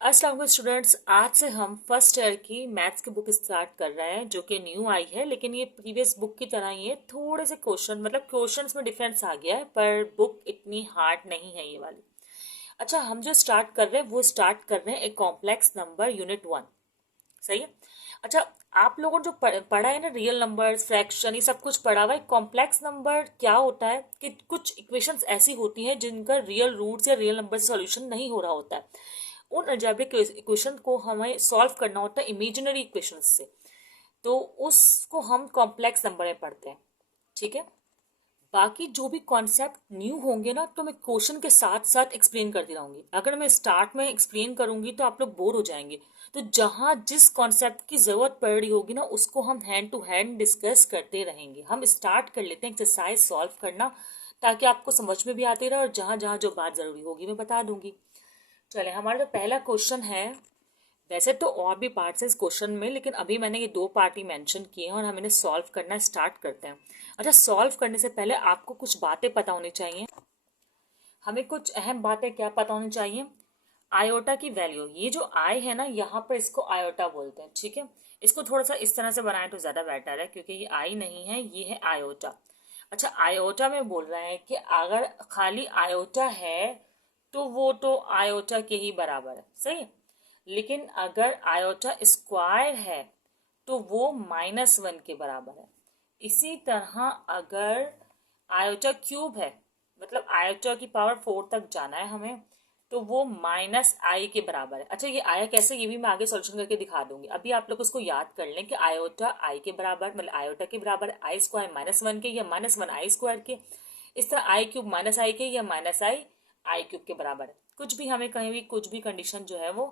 अस्सलाम वालेकुम स्टूडेंट्स। आज से हम फर्स्ट ईयर की मैथ्स की बुक स्टार्ट कर रहे हैं जो कि न्यू आई है, लेकिन ये प्रीवियस बुक की तरह ही है। थोड़े से क्वेश्चन मतलब क्वेश्चंस में डिफरेंस आ गया है, पर बुक इतनी हार्ड नहीं है ये वाली। अच्छा, हम जो स्टार्ट कर रहे हैं वो स्टार्ट कर रहे हैं एक कॉम्प्लेक्स नंबर यूनिट 1। सही है। अच्छा, आप लोगों ने जो पढ़ा है ना, रियल नंबर्स, फ्रैक्शन, ये सब कुछ पढ़ा हुआ है। कॉम्प्लेक्स नंबर क्या होता है कि कुछ इक्वेशंस ऐसी होती हैं जिनका रियल रूट्स या रियल नंबर से सॉल्यूशन नहीं हो रहा होता है। उन अलजेब्रिक इक्वेशन को हमें सॉल्व करना होता है इमेजिनरी इक्वेशंस से। तो उसको हम कॉम्प्लेक्स नंबर में पढ़ते हैं। ठीक है। बाकी जो भी कॉन्सेप्ट न्यू होंगे ना, तो मैं क्वेश्चन के साथ साथ एक्सप्लेन करती रहूंगी। अगर मैं स्टार्ट में एक्सप्लेन करूंगी तो आप लोग बोर हो जाएंगे। तो जहां जिस कॉन्सेप्ट की जरूरत पड़ रही होगी ना, उसको हम हैंड टू हैंड डिस्कस करते रहेंगे। हम स्टार्ट कर लेते हैं एक्सरसाइज सॉल्व करना, ताकि आपको समझ में भी आते रहे और जहां जहां जो बात जरूरी होगी मैं बता दूंगी। चले, हमारा जो पहला क्वेश्चन है, वैसे तो और भी पार्ट्स हैं इस क्वेश्चन में, लेकिन अभी मैंने ये दो पार्ट ही मेंशन किए हैं और हम इन्हें सॉल्व करना स्टार्ट करते हैं। अच्छा, सॉल्व करने से पहले आपको कुछ बातें पता होनी चाहिए। हमें कुछ अहम बातें क्या पता होनी चाहिए। आयोटा की वैल्यू, ये जो आई है ना, यहाँ पर इसको आयोटा बोलते हैं। ठीक है। इसको थोड़ा सा इस तरह से बनाएं तो ज्यादा बेटर है, क्योंकि ये आई नहीं है, ये है आयोटा। अच्छा, आयोटा में बोल रहे हैं कि अगर खाली आयोटा है तो वो तो आयोटा के ही बराबर है। सही है। लेकिन अगर आयोटा स्क्वायर है तो वो -1 के बराबर है। इसी तरह अगर आयोटा क्यूब है, मतलब आयोटा की पावर 4 तक जाना है हमें, तो वो -i के बराबर है। अच्छा, ये आया कैसे, ये भी मैं आगे सॉल्यूशन करके दिखा दूंगी। अभी आप लोग उसको याद कर लें कि आयोटा आई के बराबर, मतलब आयोटा के बराबर आई स्क्वायर -1 के, या -1 आई स्क्वायर के। इस तरह आई क्यूब -i के, या -i क्यूब के बराबर है। कुछ भी हमें कहीं भी कुछ भी कंडीशन जो है वो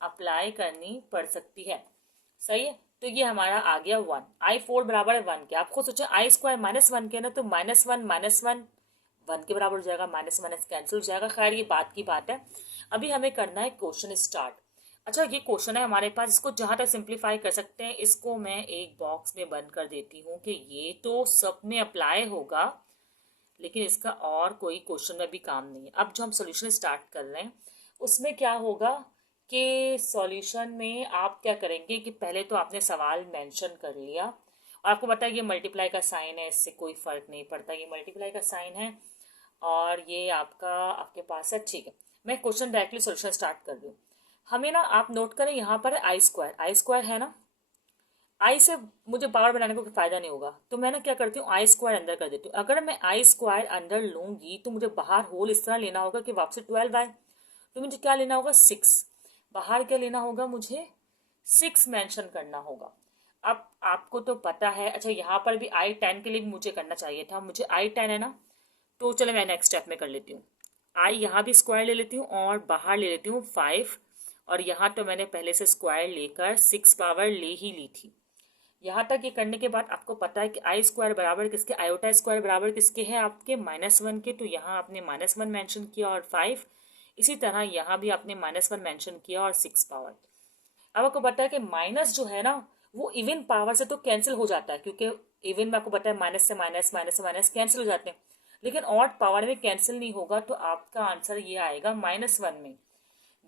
अप्लाई करनी पड़ सकती है। सही है। तो ये हमारा आ गया 1। I4 बराबर है 1 के। आप खुद सोचे आई स्क्वायर -1 के ना, तो -1 1 के बराबर हो जाएगा, -1 कैंसिल हो जाएगा। खैर, ये बात की बात है। अभी हमें करना है क्वेश्चन स्टार्ट। अच्छा, ये क्वेश्चन है हमारे पास, इसको जहां तक सिंप्लीफाई कर सकते हैं इसको मैं एक बॉक्स में बंद कर देती हूँ कि ये तो सब में अप्लाई होगा, लेकिन इसका और कोई क्वेश्चन में भी काम नहीं है। अब जो हम सॉल्यूशन स्टार्ट कर रहे हैं उसमें क्या होगा कि सॉल्यूशन में आप क्या करेंगे कि पहले तो आपने सवाल मेंशन कर लिया, और आपको पता है ये मल्टीप्लाई का साइन है, इससे कोई फर्क नहीं पड़ता, ये मल्टीप्लाई का साइन है और ये आपका आपके पास है। ठीक है, मैं क्वेश्चन डायरेक्टली सॉल्यूशन स्टार्ट कर रही हूँ। हमें ना, आप नोट करें, यहाँ पर आई स्क्वायर है ना। आई से मुझे पावर बनाने को कोई फायदा नहीं होगा, तो मैं ना क्या करती हूँ, आई स्क्वायर अंदर कर देती हूँ। अगर मैं आई स्क्वायर अंदर लूंगी तो मुझे बाहर होल इस तरह लेना होगा कि वापसी 12 आए। तो मुझे क्या लेना होगा, 6। बाहर क्या लेना होगा, मुझे 6 मेंशन करना होगा। अब आपको तो पता है। अच्छा, यहाँ पर भी I10 के लिए भी मुझे करना चाहिए था, मुझे I10 है ना। तो चलो मैं नेक्स्ट स्टेप में कर लेती हूँ। आई यहाँ भी स्क्वायर ले लेती हूँ और बाहर ले लेती हूँ 5। और यहाँ तो मैंने पहले से स्क्वायर लेकर 6 पावर ले ही ली थी। यहाँ तक ये करने के बाद आपको पता है कि आई स्क्वायर बराबर किसके, आयोटा स्क्वायर बराबर किसके है, आपके -1 के। तो यहाँ आपने -1 मेंशन किया और 5। इसी तरह यहाँ भी आपने -1 मेंशन किया और 6 पावर। अब आपको पता है कि माइनस जो है ना, वो इवन पावर से तो कैंसिल हो जाता है, क्योंकि इवन में आपको पता है माइनस से माइनस, माइनस से माइनस कैंसिल हो जाते हैं। लेकिन ऑड पावर में कैंसिल नहीं होगा, तो आपका आंसर ये आएगा -1 में।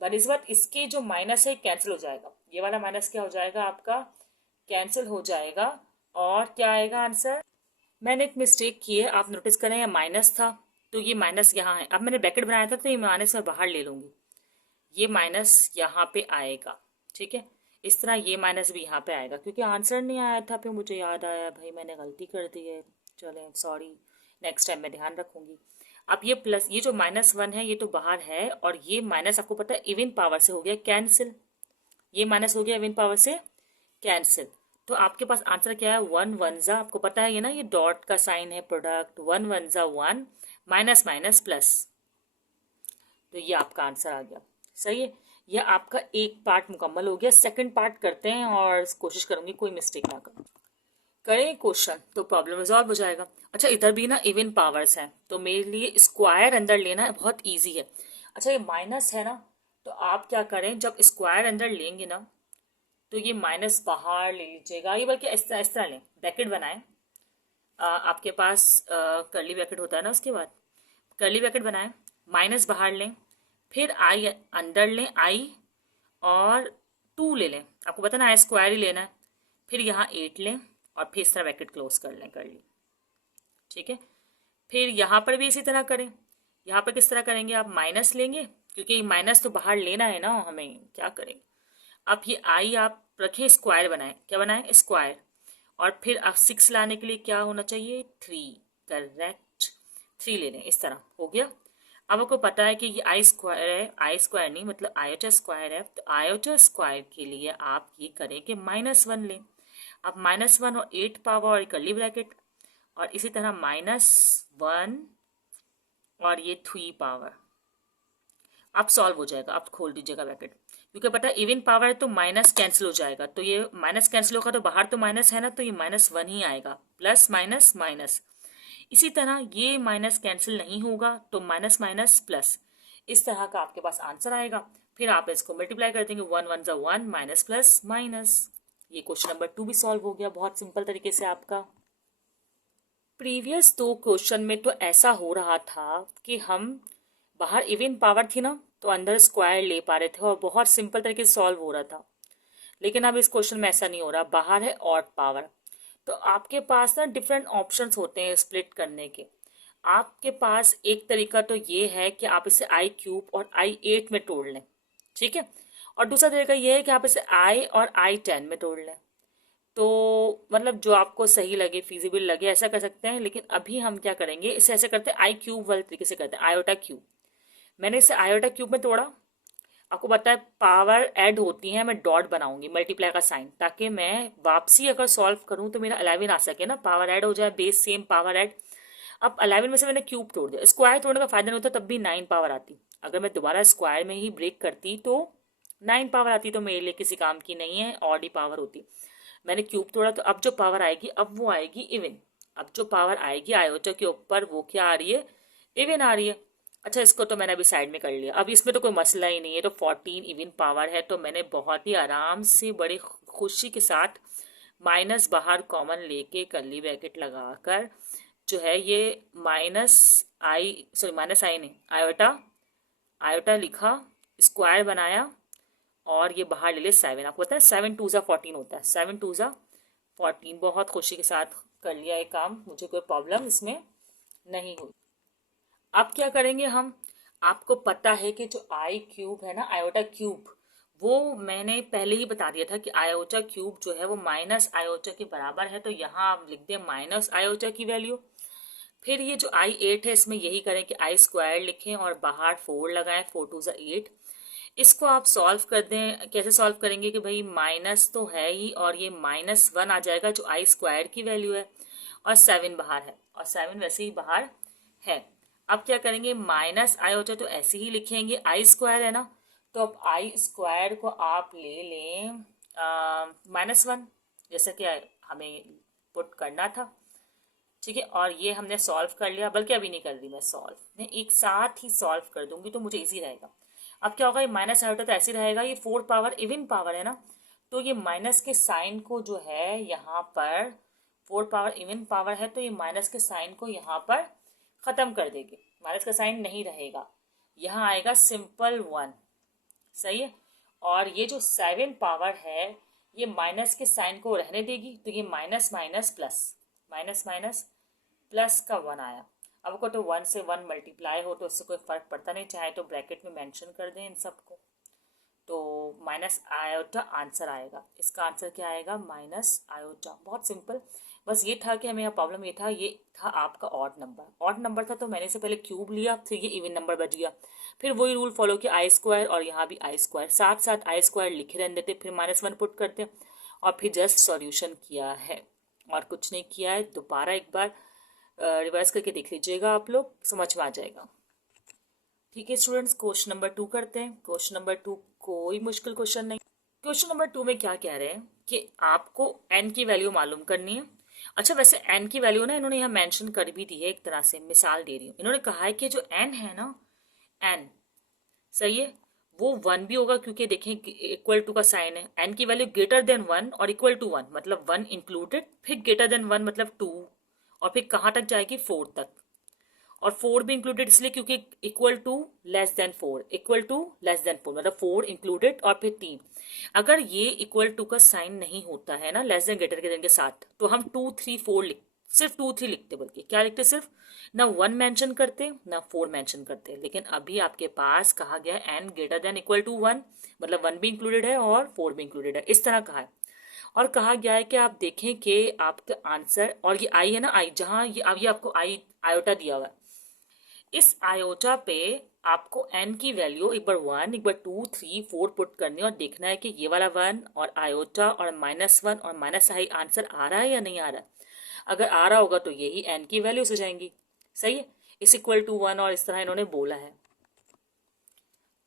बनिस्बत इसके जो माइनस है कैंसिल हो जाएगा, ये वाला माइनस क्या हो जाएगा आपका, कैंसिल हो जाएगा। और क्या आएगा आंसर। मैंने एक मिस्टेक की है, आप नोटिस करें, ये माइनस था तो ये माइनस यहाँ है। अब मैंने ब्रैकेट बनाया था तो ये माइनस मैं बाहर ले लूंगी, ये माइनस यहाँ पे आएगा। ठीक है। इस तरह ये माइनस भी यहाँ पे आएगा, क्योंकि आंसर नहीं आया था, फिर मुझे याद आया भाई मैंने गलती कर दी है। चलें, सॉरी, नेक्स्ट टाइम मैं ध्यान रखूंगी। अब ये प्लस, ये जो -1 है ये तो बाहर है, और ये माइनस आपको पता है इवन पावर से हो गया कैंसिल। ये माइनस हो गया इवन पावर से कैंसिल। तो आपके पास आंसर क्या है, 1 1 जा, आपको पता है ये ना, ये डॉट का साइन है, प्रोडक्ट 1 1 जा 1, माइनस माइनस प्लस। तो ये आपका आंसर आ गया। सही है। यह आपका एक पार्ट मुकम्मल हो गया। सेकंड पार्ट करते हैं और कोशिश करूंगी कोई मिस्टेक ना करूं। करें क्वेश्चन तो प्रॉब्लम रिजॉल्व हो जाएगा। अच्छा, इधर भी ना इवन पावर्स हैं, तो मेरे लिए स्क्वायर अंदर लेना बहुत ईजी है। अच्छा, ये माइनस है ना, तो आप क्या करें, जब स्क्वायर अंदर लेंगे ना, तो ये माइनस बाहर ले लीजिएगा। ये बल्कि इस तरह लें, ब्रैकेट बनाएं। आपके पास करली ब्रैकेट होता है ना, उसके बाद करली ब्रैकेट बनाएं, माइनस बाहर लें, फिर आई अंदर लें, आई और 2 ले लें, आपको पता ना आई स्क्वायर ही लेना है, फिर यहाँ 8 लें और फिर इस तरह ब्रैकेट क्लोज कर लें, कर ली, ठीक है। फिर यहाँ पर भी इसी तरह करें। यहाँ पर किस तरह करेंगे, आप माइनस लेंगे, क्योंकि माइनस तो बाहर लेना है ना हमें, क्या करेंगे। अब ये आई आप रखें, स्क्वायर बनाएं, क्या बनाएं, स्क्वायर। और फिर आप 6 लाने के लिए क्या होना चाहिए, 3, करेक्ट, 3 ले लें, इस तरह हो गया। अब आपको पता है कि ये आई स्क्वायर है, आई स्क्वायर नहीं मतलब आयोटा स्क्वायर है, तो आयोटा स्क्वायर के लिए आप ये करें कि -1 लें। अब -1 और 8 पावर और कर्ली ब्रैकेट, और इसी तरह -1 और ये 3 पावर, अब सॉल्व हो जाएगा। अब खोल दीजिएगा ब्रैकेट, क्योंकि पता है इवन पावर है तो माइनस कैंसिल हो जाएगा, तो ये माइनस कैंसिल होगा तो बाहर तो माइनस है ना, तो ये -1 ही आएगा, प्लस माइनस माइनस। इसी तरह ये माइनस कैंसिल नहीं होगा तो माइनस माइनस प्लस, इस तरह का आपके पास आंसर आएगा। फिर आप इसको मल्टीप्लाई कर देंगे, 1 1 1, माइनस प्लस माइनस। ये क्वेश्चन नंबर 2 भी सॉल्व हो गया बहुत सिंपल तरीके से आपका। प्रीवियस 2 क्वेश्चन में तो ऐसा हो रहा था कि हम बाहर इवन पावर थी ना, तो अंदर स्क्वायर ले पा रहे थे और बहुत सिंपल तरीके से सॉल्व हो रहा था। लेकिन अब इस क्वेश्चन में ऐसा नहीं हो रहा, बाहर है ऑड पावर। तो आपके पास ना डिफरेंट ऑप्शंस होते हैं स्प्लिट करने के। आपके पास एक तरीका तो ये है कि आप इसे i³ और i8 में तोड़ लें, ठीक है। और दूसरा तरीका ये है कि आप इसे i और i10 में तोड़ लें। तो मतलब जो आपको सही लगे, फिजिबल लगे, ऐसा कर सकते हैं। लेकिन अभी हम क्या करेंगे, इसे ऐसे करते हैं, i³ वाले तरीके से करते हैं, आयोटा क्यूब। मैंने इसे आयोटा क्यूब में तोड़ा, आपको पता है पावर ऐड होती है, मैं डॉट बनाऊंगी मल्टीप्लाई का साइन, ताकि मैं वापसी अगर सॉल्व करूं तो मेरा 11 आ सके ना, पावर ऐड हो जाए, बेस सेम पावर ऐड। अब 11 में से मैंने क्यूब तोड़ दिया, स्क्वायर तोड़ने का फायदा नहीं होता, तब भी 9 पावर आती। अगर मैं दोबारा स्क्वायर में ही ब्रेक करती तो 9 पावर आती, तो मेरे लिए किसी काम की नहीं है, ऑड ही पावर होती। मैंने क्यूब तोड़ा, तो अब जो पावर आएगी अब वो आएगी इवन। अब जो पावर आएगी आयोटा के ऊपर वो क्या आ रही है, इवन आ रही है। अच्छा, इसको तो मैंने अभी साइड में कर लिया, अब इसमें तो कोई मसला ही नहीं है, तो 14 इवन पावर है, तो मैंने बहुत ही आराम से बड़ी खुशी के साथ माइनस बाहर कॉमन लेके कर्ली ब्रैकेट लगाकर जो है ये माइनस आई नहीं, आयोटा, आयोटा लिखा, स्क्वायर बनाया, और ये बाहर ले ले 7। आपको पता है 7 2 ज़ा 14 होता है, 7 2 ज़ा 14। बहुत खुशी के साथ कर लिया ये काम, मुझे कोई प्रॉब्लम इसमें नहीं हुई। अब क्या करेंगे हम, आपको पता है कि जो i³ है ना, आयोटा क्यूब, वो मैंने पहले ही बता दिया था कि आयोटा क्यूब जो है वो माइनस आयोटा के बराबर है, तो यहाँ आप लिख दें माइनस आयोटा की वैल्यू। फिर ये जो i8 है, इसमें यही करें कि i² लिखें और बाहर 4 लगाएं, 4 2 ज़ा 8। इसको आप सॉल्व कर दें, कैसे सॉल्व करेंगे कि भाई माइनस तो है ही, और ये -1 आ जाएगा जो i² की वैल्यू है, और 7 बाहर है, और 7 वैसे ही बाहर है। अब क्या करेंगे, माइनस आयोटा तो ऐसे ही लिखेंगे, i² है ना, तो अब i² को आप ले लें -1, जैसा कि हमें पुट करना था, ठीक है। और ये हमने सॉल्व कर लिया, बल्कि अभी नहीं कर रही मैं सॉल्व, मैं एक साथ ही सॉल्व कर दूंगी तो मुझे इजी रहेगा। अब क्या होगा, ये माइनस आयोटा तो ऐसे रहेगा, ये 4 पावर इवन पावर है ना, तो ये माइनस के साइन को जो है यहाँ पर, 4 पावर इवन पावर है तो ये माइनस के साइन को यहाँ पर ख़त्म कर देगी, माइनस का साइन नहीं रहेगा, यहाँ आएगा सिंपल 1, सही है। और ये जो 7 पावर है ये माइनस के साइन को रहने देगी, तो ये minus minus plus, minus minus plus का 1 आया। अब को तो 1 से 1 मल्टीप्लाई हो तो इससे कोई फ़र्क पड़ता नहीं, चाहे तो ब्रैकेट में मेंशन कर दें इन सबको, तो माइनस आयोटा आंसर आएगा। इसका आंसर क्या आएगा, माइनस आयोटा। बहुत सिंपल, बस ये था कि हमें यहाँ प्रॉब्लम ये था आपका ऑड नंबर, ऑड नंबर था तो मैंने से पहले क्यूब लिया, फिर ये इवन नंबर बच गया, फिर वही रूल फॉलो किया, i² और यहाँ भी i², साथ साथ i² लिखे रहने देते, फिर -1 पुट करते और फिर जस्ट सॉल्यूशन किया है, और कुछ नहीं किया है। दोबारा एक बार रिवर्स करके देख लीजिएगा, आप लोग समझ में आ जाएगा। ठीक है स्टूडेंट्स, क्वेश्चन नंबर 2 करते हैं। क्वेश्चन नंबर 2 कोई मुश्किल क्वेश्चन नहीं। क्वेश्चन नंबर 2 में क्या कह रहे हैं कि आपको n की वैल्यू मालूम करनी है। अच्छा, वैसे n की वैल्यू ना इन्होंने यहाँ मेंशन कर भी दी है, एक तरह से मिसाल दे रही हूँ। इन्होंने कहा है कि जो n है ना, n सही है, वो 1 भी होगा, क्योंकि देखें इक्वल टू का साइन है, n की वैल्यू ग्रेटर देन 1 और इक्वल टू 1 मतलब 1 इंक्लूडेड, फिर ग्रेटर देन 1 मतलब 2, और फिर कहाँ तक जाएगी, 4 तक। और 4 भी इंक्लूडेड इसलिए क्योंकि equal to less than 4, equal to less than 4 मतलब 4 इंक्लूडेड और फिर 3। अगर ये इक्वल टू का साइन नहीं होता है ना लेस देन ग्रेटर देन के साथ, तो हम 2 3 4 लिख, सिर्फ 2 3 लिखते, बल्कि क्या लिखते, सिर्फ ना 1 मेंशन करते ना 4 मेंशन करते। लेकिन अभी आपके पास कहा गया N greater than equal to 1, मतलब 1 भी इंक्लूडेड है और 4 भी इंक्लूडेड है, इस तरह कहा है। और कहा गया है कि आप देखें कि आपका आंसर, और ये आई है ना, आई जहाँ ये आपको आई आयोटा दिया हुआ है, इस आयोटा पे आपको n की वैल्यू एक बार 1 एक बार 2 3 4 पुट करनी है और देखना है कि ये वाला 1 और आयोटा और -1 और -i आंसर आ रहा है या नहीं आ रहा है। अगर आ रहा होगा तो यही n की वैल्यूज हो जाएंगी। सही है, इस इक्वल टू 1 और इस तरह इन्होंने बोला है।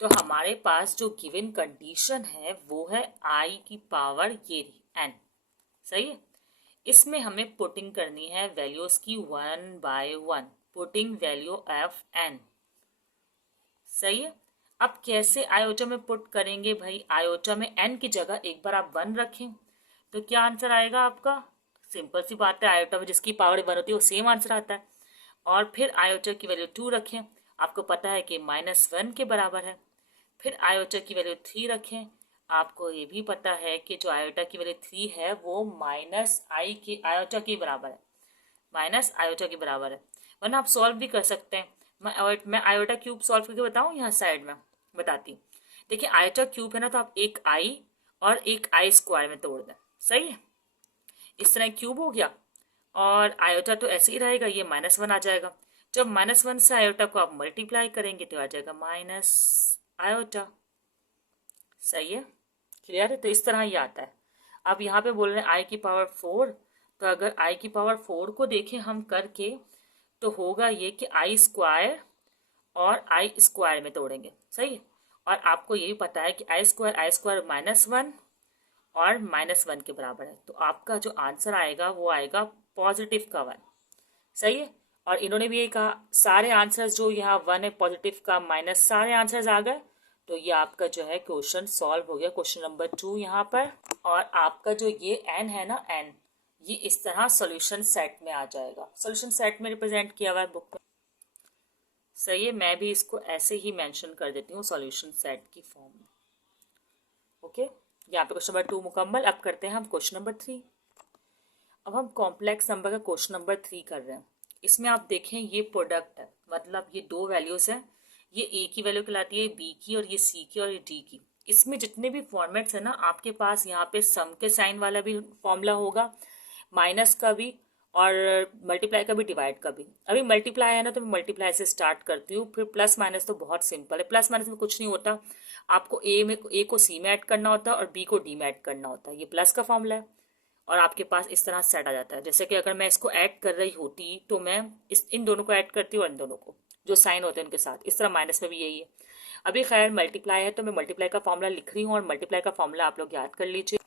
तो हमारे पास जो गिवन कंडीशन है वो है i की पावर ये रही n। सही है, इसमें हमें पुटिंग करनी है वैल्यूज की 1/1, पुटिंग वैल्यू ऑफ n। सही है, अब कैसे आयोटा में पुट करेंगे भाई, आयोटा में n की जगह एक बार आप 1 रखें तो क्या आंसर आएगा आपका, सिंपल सी बात है, आयोटा में जिसकी पावर 1 होती है वो सेम आंसर आता है। और फिर आयोटा की वैल्यू 2 रखें, आपको पता है कि -1 के बराबर है। फिर आयोटा की वैल्यू 3 रखें, आपको ये भी पता है कि जो आयोटा की वैल्यू 3 है वो -i की आयोटा के बराबर है, माइनस आयोटा के बराबर है। वरना आप सॉल्व भी कर सकते हैं। मैं आयोटा क्यूब सॉल्व करके बताऊं, यहाँ साइड में बताती हूँ। देखिए आयोटा क्यूब है ना, तो आप एक आई और एक आई स्क्वायर में तोड़ दें। सही है, इस तरह क्यूब हो गया, और आयोटा तो ऐसे ही रहेगा, ये -1 आ जाएगा। जब -1 से आयोटा को आप मल्टीप्लाई करेंगे तो आ जाएगा माइनस आयोटा। सही है, क्लियर है, तो इस तरह ये आता है। अब यहाँ पे बोल रहे हैं आई की पावर 4, तो अगर आई की पावर 4 को देखें हम करके तो होगा ये कि आई स्क्वायर और आई स्क्वायर में तोड़ेंगे। सही है, और आपको ये भी पता है कि आई स्क्वायर -1 और -1 के बराबर है, तो आपका जो आंसर आएगा वो आएगा पॉजिटिव का 1। सही है, और इन्होंने भी ये कहा सारे आंसर्स जो यहाँ 1 है पॉजिटिव का माइनस सारे आंसर्स आ गए, तो ये आपका जो है क्वेश्चन सॉल्व हो गया, क्वेश्चन नंबर 2 यहाँ पर। और आपका जो ये n है ना, n ये इस तरह सॉल्यूशन सेट में आ जाएगा, सॉल्यूशन सेट में रिप्रेजेंट किया हुआ है बुक में। सही है, मैं भी इसको ऐसे ही मेंशन कर देती हूँ सॉल्यूशन सेट की फॉर्म में। ओके, यहाँ पे क्वेश्चन नंबर 2 मुकम्मल। अब करते हैं हम क्वेश्चन नंबर 3। अब हम कॉम्प्लेक्स नंबर का क्वेश्चन नंबर 3 कर रहे हैं। इसमें आप देखें ये प्रोडक्ट है, मतलब ये दो वैल्यूज हैं, ये ए की वैल्यू कहलाती है, बी की, और ये सी की और ये डी की। इसमें जितने भी फॉर्मेट्स है ना, आपके पास यहाँ पे सम के साइन वाला भी फॉर्मूला होगा, माइनस का भी, और मल्टीप्लाई का भी, डिवाइड का भी। अभी मल्टीप्लाई है ना, तो मैं मल्टीप्लाई से स्टार्ट करती हूँ, फिर प्लस माइनस तो बहुत सिंपल है, प्लस माइनस में कुछ नहीं होता, आपको ए को सी में ऐड करना होता है और बी को डी में ऐड करना होता है, ये प्लस का फॉर्मूला है। और आपके पास इस तरह सेट आ जाता है, जैसे कि अगर मैं इसको ऐड कर रही होती तो मैं इन दोनों को ऐड करती हूँ और इन दोनों को जो साइन होते हैं उनके साथ, इस तरह माइनस में भी यही है। अभी खैर मल्टीप्लाई है तो मैं मल्टीप्लाई का फॉर्मूला लिख रही हूँ, और मल्टीप्लाई का फॉर्मूला आप लोग याद कर लीजिए।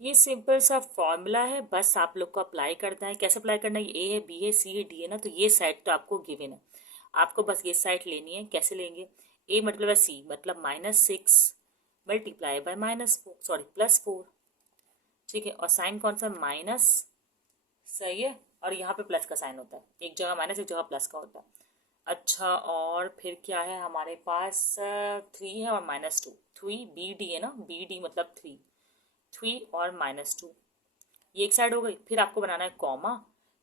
ये सिंपल सा फॉर्मूला है, बस आप लोग को अप्लाई करना है। कैसे अप्लाई करना है, ए है, बी है, सी है, डी है ना, तो ये साइड तो आपको गिवन है, आपको बस ये साइड लेनी है। कैसे लेंगे, ए मतलब है सी, मतलब -6 मल्टीप्लाई बाय -4, सॉरी +4। ठीक है, और साइन कौन सा, माइनस। सही है, और यहाँ पे प्लस का साइन होता है, एक जगह माइनस एक जगह प्लस का होता है। अच्छा, और फिर क्या है हमारे पास, 3 है और -2, 3 BD है ना, BD मतलब 3 और -2, ये एक साइड हो गई। फिर आपको बनाना है कॉमा,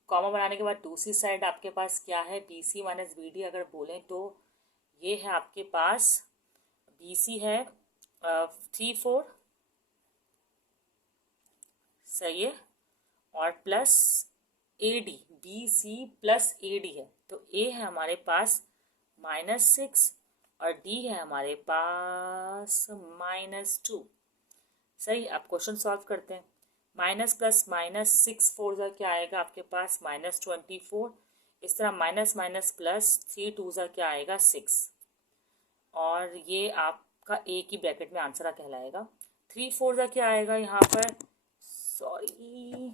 कॉमा बनाने के बाद दूसरी साइड आपके पास क्या है, BC माइनस BD अगर बोलें तो ये है आपके पास, BC है 3 4, सही है, और plus AD, BC plus AD है, तो A है हमारे पास -6 और D है हमारे पास -2। सही, आप क्वेश्चन सॉल्व करते हैं। माइनस प्लस -6 4 जा क्या आएगा आपके पास, -24। इस तरह माइनस माइनस प्लस 3 2 जा क्या आएगा, 6, और ये आपका ए की ब्रैकेट में आंसर कहलाएगा। 3 4 जा क्या आएगा यहाँ पर, सॉरी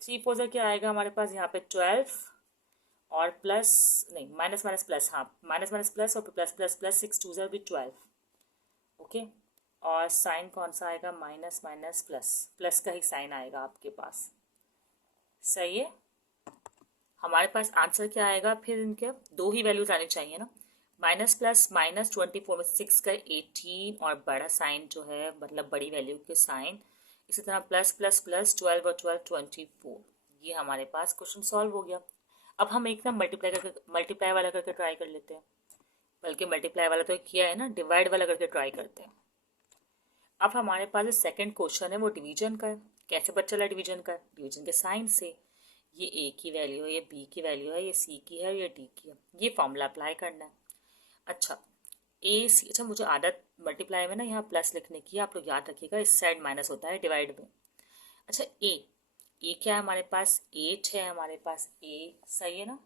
3 4 जा क्या आएगा हमारे पास यहाँ पे 12, और प्लस नहीं माइनस माइनस प्लस, हाँ माइनस माइनस प्लस और प्लस प्लस प्लस 6 2 जा भी 12। ओके, और साइन कौन सा आएगा, माइनस माइनस प्लस, प्लस का ही साइन आएगा आपके पास। सही है, हमारे पास आंसर क्या आएगा फिर, इनके दो ही वैल्यूज आनी चाहिए ना। माइनस प्लस माइनस 24 में 6 का 18 और बड़ा साइन जो है मतलब बड़ी वैल्यू के साइन, इसी तरह प्लस प्लस प्लस 12 और 12 24। ये हमारे पास क्वेश्चन सॉल्व हो गया। अब हम एक ना मल्टीप्लाई वाला करके ट्राई कर लेते हैं, बल्कि मल्टीप्लाई वाला तो किया है ना, डिवाइड वाला करके ट्राई करते हैं। अब हमारे पास जो सेकंड क्वेश्चन है वो डिवीजन का है। कैसे पता चला डिवीजन का? डिवीजन के साइन से। ये ए की वैल्यू है, ये बी की वैल्यू है, ये सी की है, ये डी की है। ये फॉर्मूला अप्लाई करना है। अच्छा, ए सी, अच्छा मुझे आदत मल्टीप्लाई में ना यहाँ प्लस लिखने की, आप लोग याद रखिएगा, इस साइड माइनस होता है डिवाइड में। अच्छा ए क्या है हमारे पास? 8 है हमारे पास, ए सही है ना।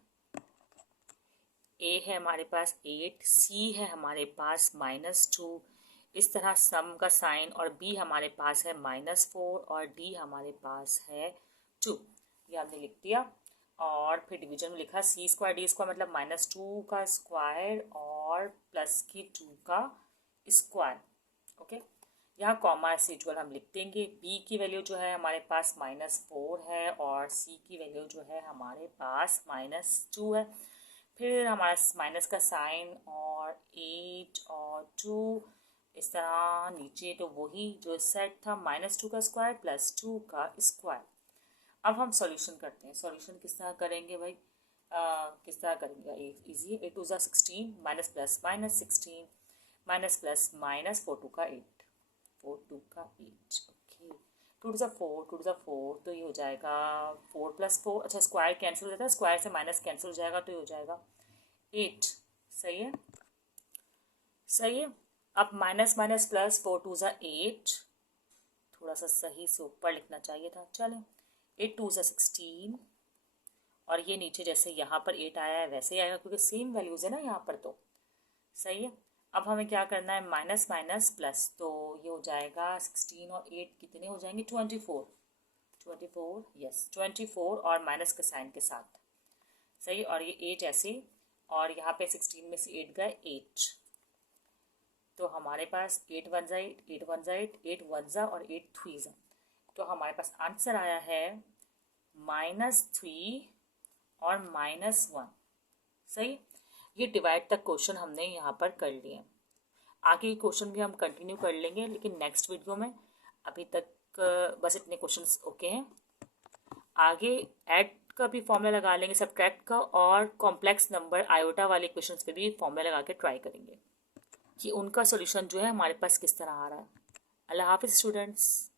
ए है हमारे पास 8, सी है हमारे पास -2, इस तरह सम का साइन, और बी हमारे पास है -4 और डी हमारे पास है 2। ये हमने लिख दिया। और फिर डिवीजन में लिखा सी स्क्वायर डी स्क्वायर मतलब -2 का स्क्वायर और प्लस की 2 का स्क्वायर। ओके, यहाँ कॉमा एज यूजुअल हम लिख देंगे। बी की वैल्यू जो है हमारे पास -4 है और सी की वैल्यू जो है हमारे पास -2 है। फिर हमारा माइनस का साइन और 8 और 2, इस तरह नीचे तो वही जो इस साइड था -2 का स्क्वायर प्लस 2 का स्क्वायर। अब हम सॉल्यूशन करते हैं। सॉल्यूशन किस तरह करेंगे भाई? किस तरह करेंगे? Easy, 8 2 16, minus plus minus 16, minus plus minus 4 2 का 8, 4 2 का 8। ओके, 2 2 4, 2 2 4, तो ये हो जाएगा 4 प्लस 4। अच्छा, स्क्वायर कैंसिल हो जाता है, स्क्वायर से माइनस कैंसिल हो जाएगा, तो ये हो जाएगा 8। सही है, सही है। अब माइनस माइनस प्लस 4 2 8, थोड़ा सा सही से ऊपर लिखना चाहिए था, चलें। 8 2 16, और ये नीचे जैसे यहाँ पर 8 आया है वैसे ही आएगा क्योंकि सेम वैल्यूज़ है ना यहाँ पर, तो सही है। अब हमें क्या करना है? माइनस माइनस प्लस, तो ये हो जाएगा 16 और 8 कितने हो जाएंगे? 24, 24, यस 24, और माइनस के साइन के साथ, सही। और ये 8 ऐसे, और यहाँ पे 16 में से 8 गए 8, तो हमारे पास 8 1 जा 8, 8 1 जा 8, 8 1 जा और 8 3 जा, तो हमारे पास आंसर आया है -3 और -1। सही। ये डिवाइड तक क्वेश्चन हमने यहाँ पर कर लिए। आगे के क्वेश्चन भी हम कंटिन्यू कर लेंगे लेकिन नेक्स्ट वीडियो में। अभी तक बस इतने क्वेश्चंस ओके हैं। आगे ऐड का भी फॉर्मूला लगा लेंगे, सब्ट्रैक्ट का, और कॉम्प्लेक्स नंबर आयोटा वाले क्वेश्चंस पे भी फॉर्मूला लगा के ट्राई करेंगे कि उनका सॉल्यूशन जो है हमारे पास किस तरह आ रहा है। अल्लाह हाफिज़ स्टूडेंट्स।